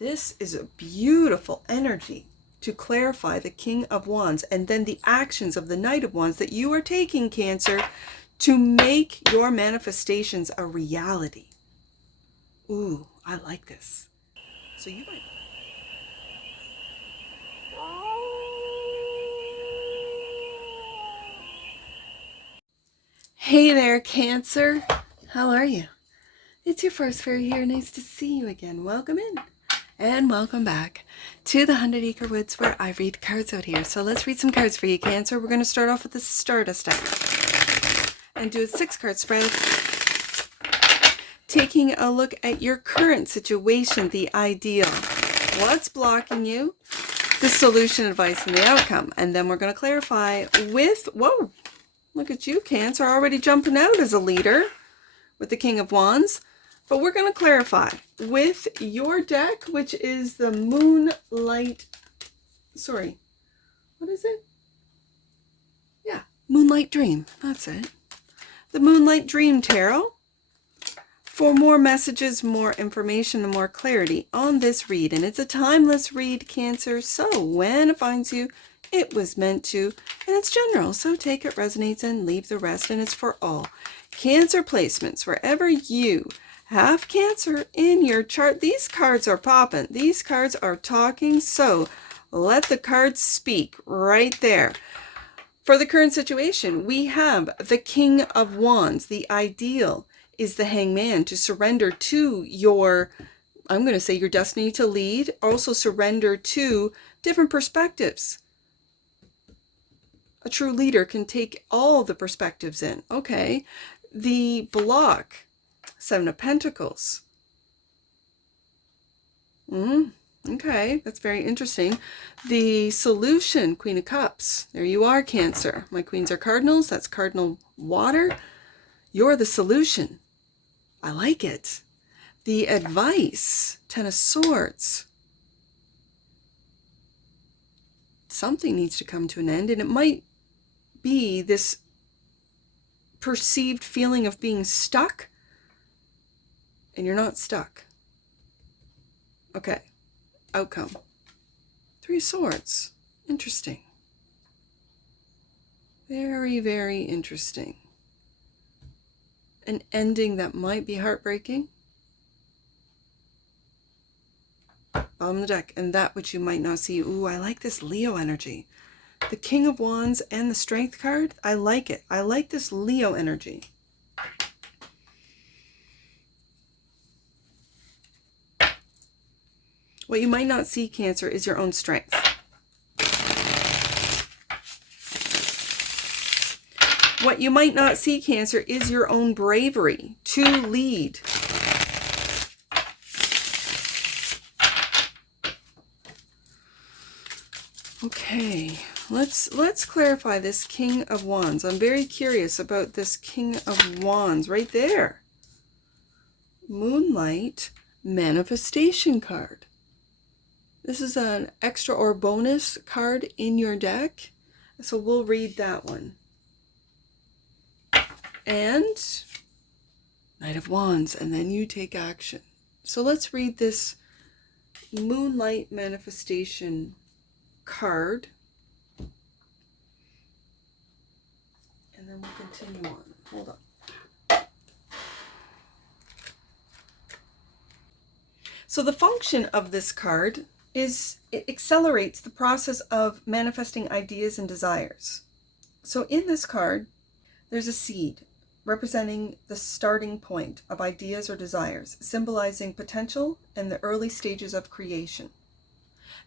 This is a beautiful energy to clarify the King of Wands and then the actions of the Knight of Wands that you are taking, Cancer, to make your manifestations a reality. Ooh, I like this. So you might... Hey there, Cancer. How are you? It's your first fairy here. Nice to see you again. Welcome in. And welcome back to the 100 Acre Woods, where I read cards out here. So let's read some cards for you, Cancer. We're going to start off with the Stardust deck and do a 6-card spread, taking a look at your current situation, the ideal, what's blocking you, the solution, advice, and the outcome. And then we're going to clarify with, whoa, look at you, Cancer, already jumping out as a leader with the King of Wands. But we're going to clarify with your deck, which is the Moonlight, sorry, what is it? Yeah, Moonlight Dream, that's it. The Moonlight Dream Tarot, for more messages, more information, and more clarity on this read. And it's a timeless read, Cancer, so when it finds you, it was meant to, and it's general, so take it, resonates, and leave the rest, and it's for all. Cancer placements, wherever you have Cancer in your chart, these cards are popping. These cards are talking, so let the cards speak right there. For the current situation, we have the King of Wands. The ideal is the Hangman, to surrender to your, I'm going to say your destiny to lead, also surrender to different perspectives. A true leader can take all the perspectives in. Okay, the block, 7 of Pentacles. Okay, that's very interesting. The solution, Queen of Cups. There you are, Cancer. My queens are cardinals. That's cardinal water. You're the solution. I like it. The advice, 10 of Swords. Something needs to come to an end, and it might be this perceived feeling of being stuck, and you're not stuck. Okay, outcome, 3 of Swords. Interesting. Very, very interesting. An ending that might be heartbreaking. On the deck, and that which you might not see. Ooh, I like this Leo energy. The King of Wands and the Strength card, I like it. I like this Leo energy. What you might not see, Cancer, is your own strength. What you might not see, Cancer, is your own bravery to lead. Okay, let's clarify this King of Wands. I'm very curious about this King of Wands right there. Moonlight Manifestation card. This is an extra or bonus card in your deck, so we'll read that one. And Knight of Wands, and then you take action. So let's read this Moonlight Manifestation card, and then we'll continue on. Hold on. So the function of this card is it accelerates the process of manifesting ideas and desires. So in this card, there's a seed representing the starting point of ideas or desires, symbolizing potential and the early stages of creation.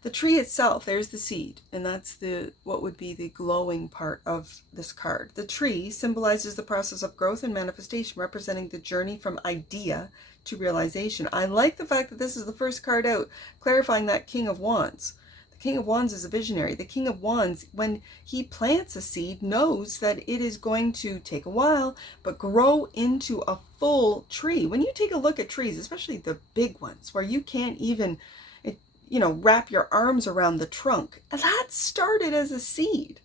The tree itself, there's the seed, and that's what would be the glowing part of this card. The tree symbolizes the process of growth and manifestation, representing the journey from idea to realization. I like the fact that this is the first card out, clarifying that King of Wands. The King of Wands is a visionary. The King of Wands, when he plants a seed, knows that it is going to take a while, but grow into a full tree. When you take a look at trees, especially the big ones, where you can't even wrap your arms around the trunk. And that started as a seed.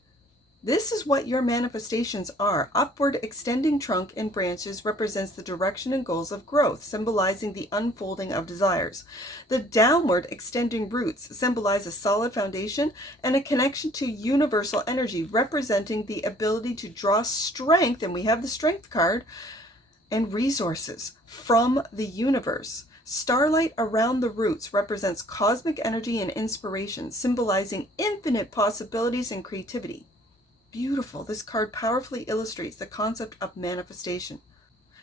This is what your manifestations are. Upward extending trunk and branches represents the direction and goals of growth, symbolizing the unfolding of desires. The downward extending roots symbolize a solid foundation and a connection to universal energy, representing the ability to draw strength, and we have the strength card, and resources from the universe. Starlight around the roots represents cosmic energy and inspiration, symbolizing infinite possibilities and creativity. Beautiful. This card powerfully illustrates the concept of manifestation.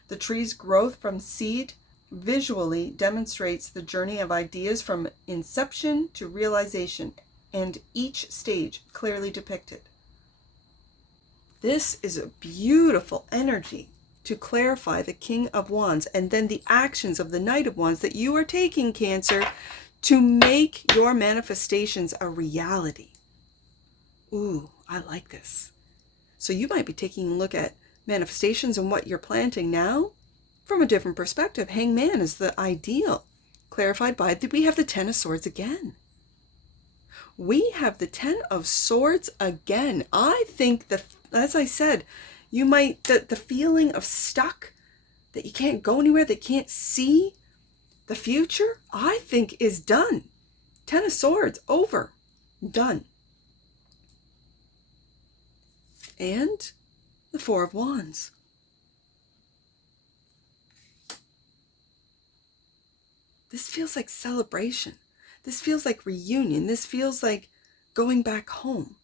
The tree's growth from seed visually demonstrates the journey of ideas from inception to realization, and each stage clearly depicted. This is a beautiful energy to clarify the King of Wands and then the actions of the Knight of Wands that you are taking, Cancer, to make your manifestations a reality. Ooh, I like this. So you might be taking a look at manifestations and what you're planting now from a different perspective. Hangman is the ideal, clarified by we have the Ten of Swords again. We have the Ten of Swords again. I think as I said, you might, the feeling of stuck, that you can't go anywhere, that you can't see the future, I think is done. Ten of Swords, over, done. And the Four of Wands. This feels like celebration. This feels like reunion. This feels like going back home.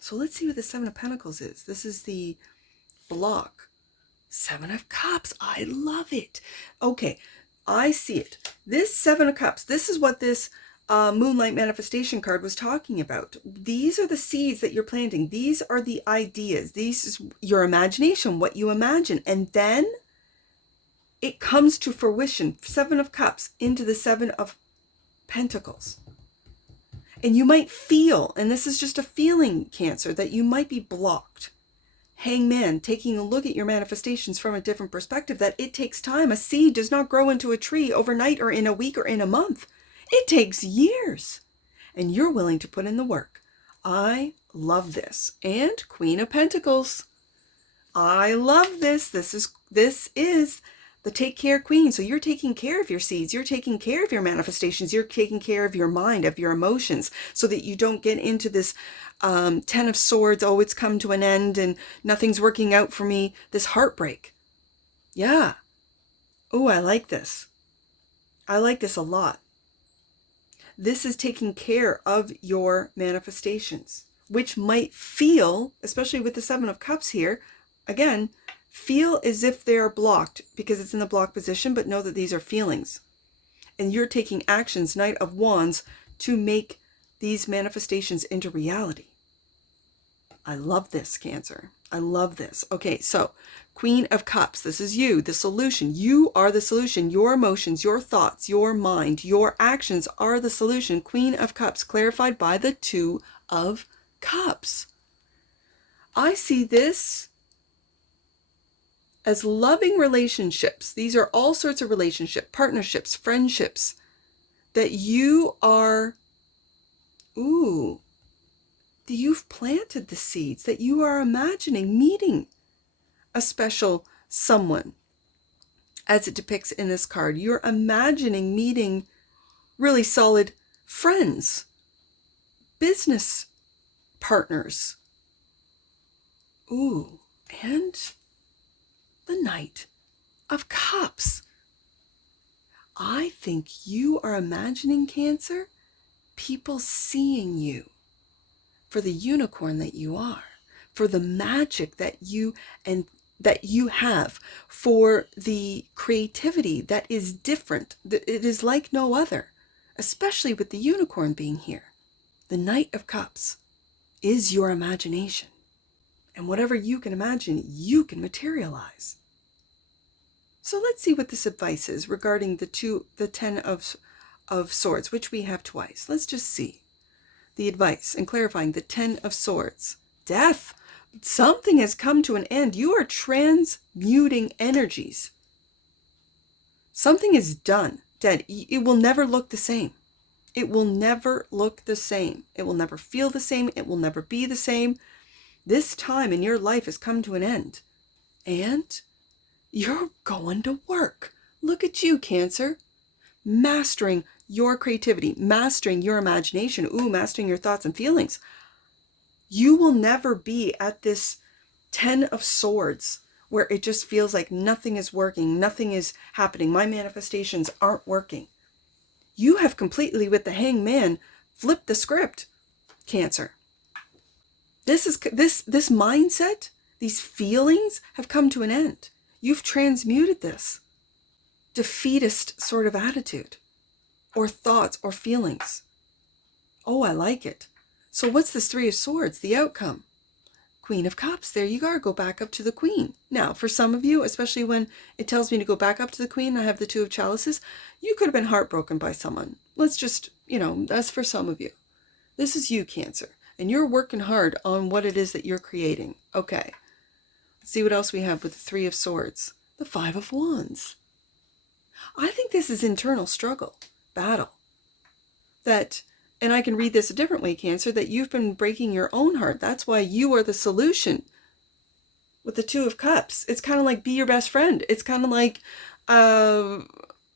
So let's see what the Seven of Pentacles is. This is the block. Seven of Cups. I love it. Okay, I see it. This Seven of Cups, this is what this Moonlight manifestation card was talking about. These are the seeds that you're planting. These are the ideas. This is your imagination, what you imagine. And then it comes to fruition. Seven of Cups into the Seven of Pentacles. And you might feel, and this is just a feeling, Cancer, that you might be blocked. Hangman, taking a look at your manifestations from a different perspective, that it takes time. A seed does not grow into a tree overnight or in a week or in a month. It takes years, and you're willing to put in the work. I love this. And Queen of Pentacles. I love this. This is the Take Care Queen. So you're taking care of your seeds. You're taking care of your manifestations. You're taking care of your mind, of your emotions, so that you don't get into this Ten of Swords. Oh, it's come to an end and nothing's working out for me. This heartbreak. Yeah. Oh, I like this. I like this a lot. This is taking care of your manifestations, which might feel, especially with the Seven of Cups here, again, feel as if they are blocked because it's in the block position, but know that these are feelings. And you're taking actions, Knight of Wands, to make these manifestations into reality. I love this, Cancer. I love this. Okay, so Queen of Cups, this is you, the solution. You are the solution. Your emotions, your thoughts, your mind, your actions are the solution. Queen of Cups, clarified by the Two of Cups. I see this as loving relationships. These are all sorts of relationships, partnerships, friendships that you are, that you've planted the seeds, that you are imagining meeting a special someone, as it depicts in this card. You're imagining meeting really solid friends, business partners. And the Knight of Cups. I think you are imagining, Cancer, people seeing you for the unicorn that you are, for the magic that you have, for the creativity that is different. It is like no other, especially with the unicorn being here. The Knight of Cups is your imagination. And whatever you can imagine, you can materialize. So let's see what this advice is regarding the Ten of Swords, which we have twice. Let's just see the advice and clarifying the Ten of Swords. Death. Something has come to an end. You are transmuting energies. Something is done, dead. It will never look the same. It will never look the same. It will never feel the same. It will never be the same. This time in your life has come to an end. And you're going to work. Look at you, Cancer. Mastering your creativity, mastering your imagination, mastering your thoughts and feelings. You will never be at this 10 of Swords where it just feels like nothing is working, nothing is happening. My manifestations aren't working. You have completely, with the Hangman, flipped the script, Cancer. This mindset, these feelings have come to an end. You've transmuted this defeatist sort of attitude or thoughts or feelings. Oh, I like it. So what's this Three of Swords? The outcome. Queen of Cups. There you go. Go back up to the Queen. Now, for some of you, especially when it tells me to go back up to the Queen, I have the Two of Chalices. You could have been heartbroken by someone. Let's just, that's for some of you. This is you, Cancer. And you're working hard on what it is that you're creating. Okay. Let's see what else we have with the Three of Swords. The Five of Wands. I think this is internal struggle, battle. And I can read this a different way, Cancer, that you've been breaking your own heart. That's why you are the solution. With the Two of Cups, it's kind of like be your best friend. It's kind of like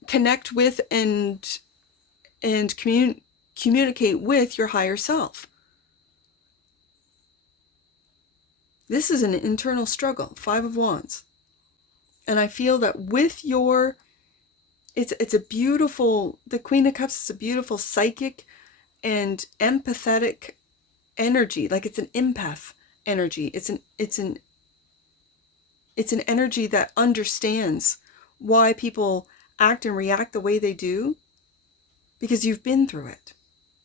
connect with and communicate with your higher self. This is an internal struggle, Five of Wands. And I feel that with your, it's a beautiful, the Queen of Cups is a beautiful psychic and empathetic energy. Like it's an empath energy. It's an energy that understands why people act and react the way they do, because you've been through it.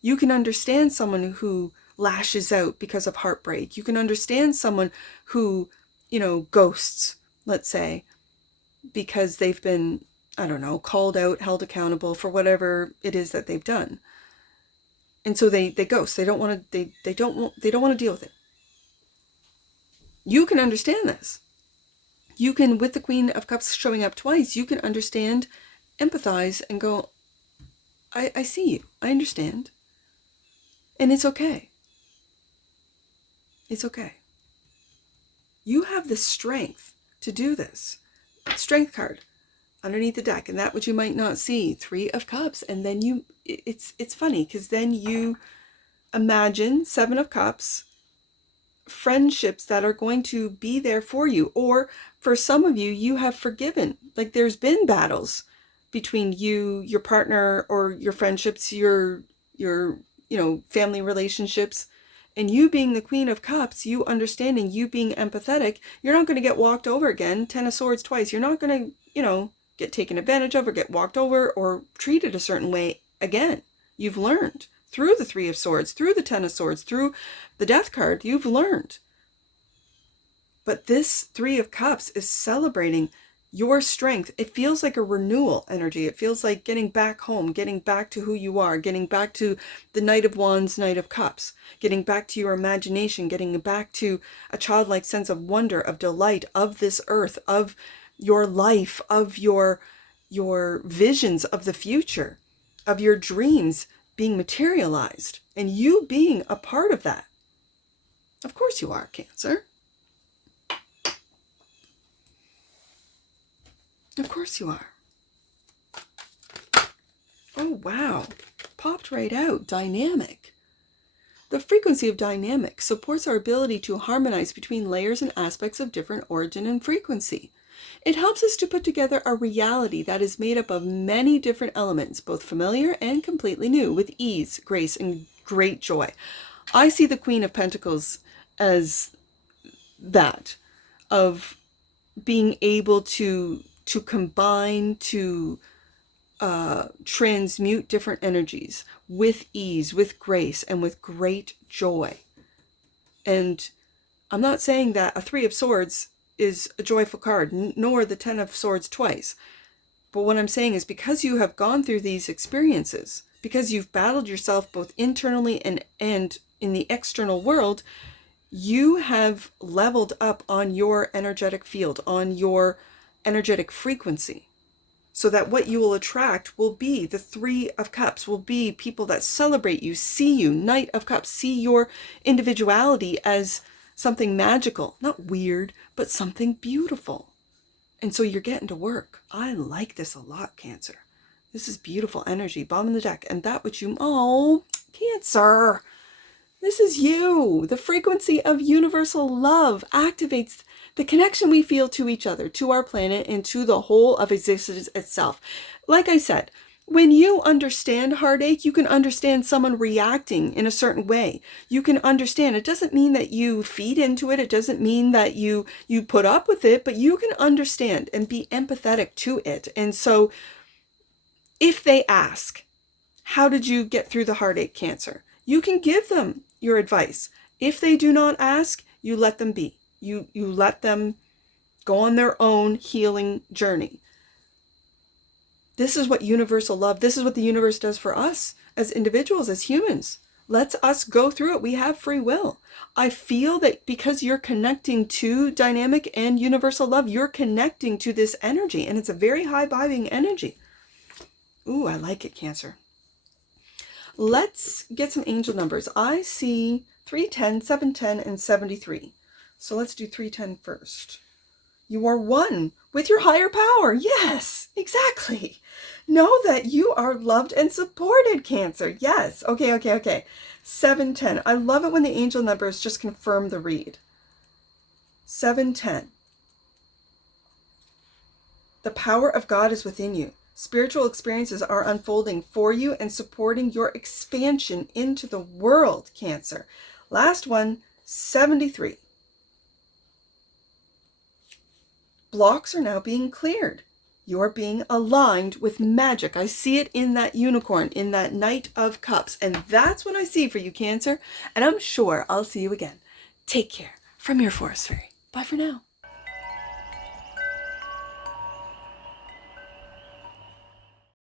You can understand someone who lashes out because of heartbreak. You can understand someone who, ghosts, let's say, because they've been, called out, held accountable for whatever it is that they've done. And so they ghost. They don't want to deal with it. You can understand this. You can, with the Queen of Cups showing up twice, you can understand, empathize, and go, I see you. I understand. And it's okay. It's okay. You have the strength to do this. Strength card underneath the deck, and that which you might not see, Three of Cups. And then it's funny because then you imagine Seven of Cups, friendships that are going to be there for you. Or for some of you, you have forgiven. Like there's been battles between you, your partner, or your friendships, your family relationships. And you being the Queen of Cups, you understanding, you being empathetic, you're not going to get walked over again. Ten of Swords twice. You're not going to, get taken advantage of or get walked over or treated a certain way again. You've learned through the Three of Swords, through the Ten of Swords, through the Death card. You've learned. But this Three of Cups is celebrating your strength. It feels like a renewal energy. It feels like getting back home, getting back to who you are, getting back to the Knight of Wands, Knight of Cups, getting back to your imagination, getting back to a childlike sense of wonder, of delight, of this earth, of your life, of your visions of the future, of your dreams being materialized, and you being a part of that. Of course you are, Cancer. Of course you are. Oh, wow. Popped right out. Dynamic. The frequency of dynamic supports our ability to harmonize between layers and aspects of different origin and frequency. It helps us to put together a reality that is made up of many different elements, both familiar and completely new, with ease, grace, and great joy. I see the Queen of Pentacles as that, of being able to combine, to transmute different energies with ease, with grace, and with great joy. And I'm not saying that a Three of Swords is a joyful card, nor the Ten of Swords twice. But what I'm saying is, because you have gone through these experiences, because you've battled yourself both internally and in the external world, you have leveled up on your energetic field, on your energetic frequency. so that what you will attract will be the Three of Cups, will be people that celebrate you, see you, Knight of Cups, see your individuality as something magical, not weird, but something beautiful. And so you're getting to work. I like this a lot, Cancer. This is beautiful energy, bottom of the deck. And that which you, oh, Cancer, this is you. The frequency of universal love activates the connection we feel to each other, to our planet, and to the whole of existence itself. Like I said, when you understand heartache, you can understand someone reacting in a certain way. You can understand. It doesn't mean that you feed into it. It doesn't mean that you put up with it, but you can understand and be empathetic to it. And so if they ask, how did you get through the heartache, Cancer? You can give them your advice. If they do not ask, you let them be. You let them go on their own healing journey. This is what universal love, this is what the universe does for us as individuals, as humans. Lets us go through it. We have free will. I feel that because you're connecting to dynamic and universal love, you're connecting to this energy, and it's a very high vibing energy. Ooh, I like it, Cancer. Let's get some angel numbers. I see 310, 710, and 73. So let's do 310 first. You are one with your higher power. Yes, exactly. Know that you are loved and supported, Cancer. Yes. Okay. 710. I love it when the angel numbers just confirm the read. 710. The power of God is within you. Spiritual experiences are unfolding for you and supporting your expansion into the world, Cancer. Last one, 73. Blocks are now being cleared. You're being aligned with magic. I see it in that unicorn, in that Knight of Cups. And that's what I see for you, Cancer. And I'm sure I'll see you again. Take care from your Forest Fairy. Bye for now.